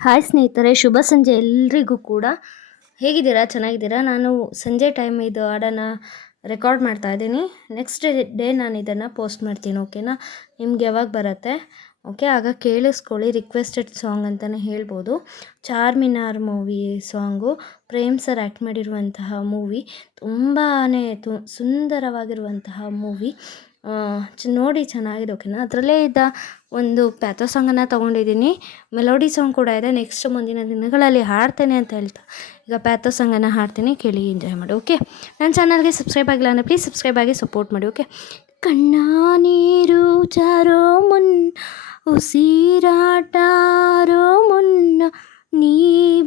Hi ಸ್ನೇಹಿತರೆ, ಶುಭ ಸಂಜೆ ಎಲ್ರಿಗೂ ಕೂಡ. ಹೇಗಿದ್ದೀರಾ? ಚೆನ್ನಾಗಿದ್ದೀರಾ? ನಾನು ಸಂಜೆ ಟೈಮ್ ಇದು ಹಾಡನ್ನು ರೆಕಾರ್ಡ್ ಮಾಡ್ತಾ ಇದ್ದೀನಿ. ನೆಕ್ಸ್ಟ್ ಡೇ ನಾನು ಇದನ್ನು ಪೋಸ್ಟ್ ಮಾಡ್ತೀನಿ ಓಕೆನಾ ನಿಮ್ಗೆ ಯಾವಾಗ ಬರುತ್ತೆ? ಓಕೆ ಆಗ ಕೇಳಿಸ್ಕೊಳ್ಳಿ ರಿಕ್ವೆಸ್ಟೆಡ್ ಸಾಂಗ್ ಅಂತಲೇ ಹೇಳ್ಬೋದು. Charminar movie song Prem sir act ಮಾಡಿರುವಂತಹ ಮೂವಿ ತುಂಬಾ ತು, ಸುಂದರವಾಗಿರುವಂತಹ ಮೂವಿ ನೋಡಿ ಚೆನ್ನಾಗಿದೆ, ಓಕೆನಾ? ಅದರಲ್ಲೇ ಇದ್ದ ಒಂದು ಪ್ಯಾಥೋ ಸಾಂಗನ್ನು ತೊಗೊಂಡಿದ್ದೀನಿ. ಮೆಲೋಡಿ ಸಾಂಗ್ ಕೂಡ ಇದೆ. ನೆಕ್ಸ್ಟ್ ಮುಂದಿನ ದಿನಗಳಲ್ಲಿ ಹಾಡ್ತೇನೆ ಅಂತ ಹೇಳ್ತಾ. ಈಗ ಪ್ಯಾಥೋ ಸಾಂಗನ್ನು ಹಾಡ್ತೀನಿ. ಕೇಳಿ ಎಂಜಾಯ್ ಮಾಡಿ, ಓಕೆ? ನನ್ನ ಚಾನಲ್ಗೆ ಸಬ್ಸ್ಕ್ರೈಬ್ ಆಗಿಲ್ಲ ಅಂದರೆ ಪ್ಲೀಸ್ ಸಬ್ಸ್ಕ್ರೈಬ್ ಆಗಿ ಸಪೋರ್ಟ್ ಮಾಡಿ, ಓಕೆ? ಕಣ್ಣ ನೀರು ಚಾರೋ ಮುನ್ ಉಸಿರಾಟಾರೋ ಮುನ್ನ, ನೀ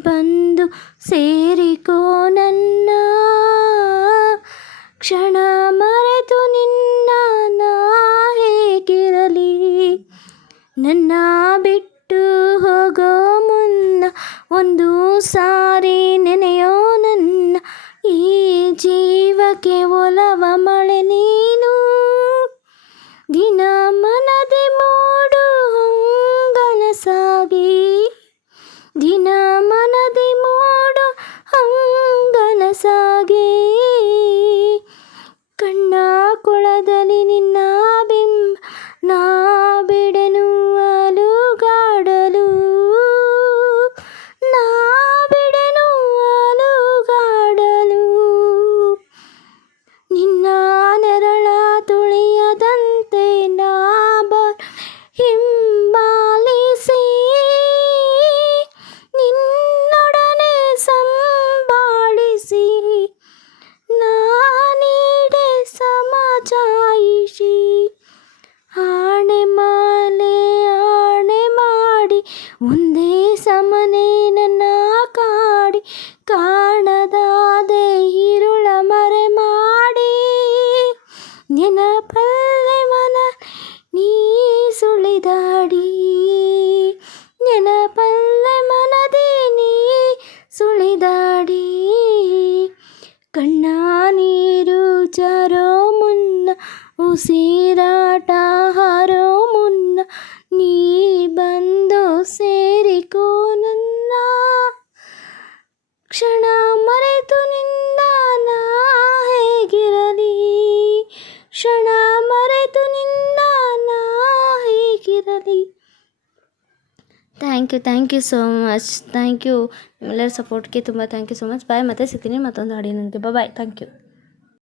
ಬಂದು ಸೇರಿಕೋ ನನ್ನ ಕ್ಷಣ. ನನ್ನ ಬಿಟ್ಟು ಹೋಗೋ ಮುನ್ನ ಒಂದು ಸಾರಿ ನೆನೆಯೋ ನನ್ನ ಈ ಜೀವಕ್ಕೆ ಒಲವ ಒಂದೇ ಸಮನೆ ನನ್ನ ಕಾಡಿ ಕಾಣದಾದೆ ഇരുಳ ಮರೆ ಮಾಡಿ ನೆನಪಲ್ಲೆ ಮನ ನೀ ಸುಳಿದಾಡಿ ನೆನಪಲ್ಲೆ ಮನದಿ ನೀ ಸುಳಿದಾಡಿ ಕಣ್ಣ ನೀರು ಜಾರೋ ಮುನ್ನ ಉಸಿರಾಟ ಹಾರೋ ಮುನ್ನ ನೀ ಬಂದು ಸೇರಿಕೋ ನನ್ನ ಕ್ಷಣ ಮರೆತು ನಿಂದ ನಾ ಹೇಗಿರಲಿ? ಕ್ಷಣ ಮರೆತು ನಿಂದ ನಾ ಹೇಗಿರಲಿ? Thank you thank you so much thank you ನಿಮ್ಮೆಲ್ಲರ ಸಪೋರ್ಟ್ಗೆ ತುಂಬ thank you so much bye ಮತ್ತೆ ಸಿಗ್ತೀನಿ ಮತ್ತೊಂದು ಹಾಡಿನೊಂದಿಗೆ. Bye thank you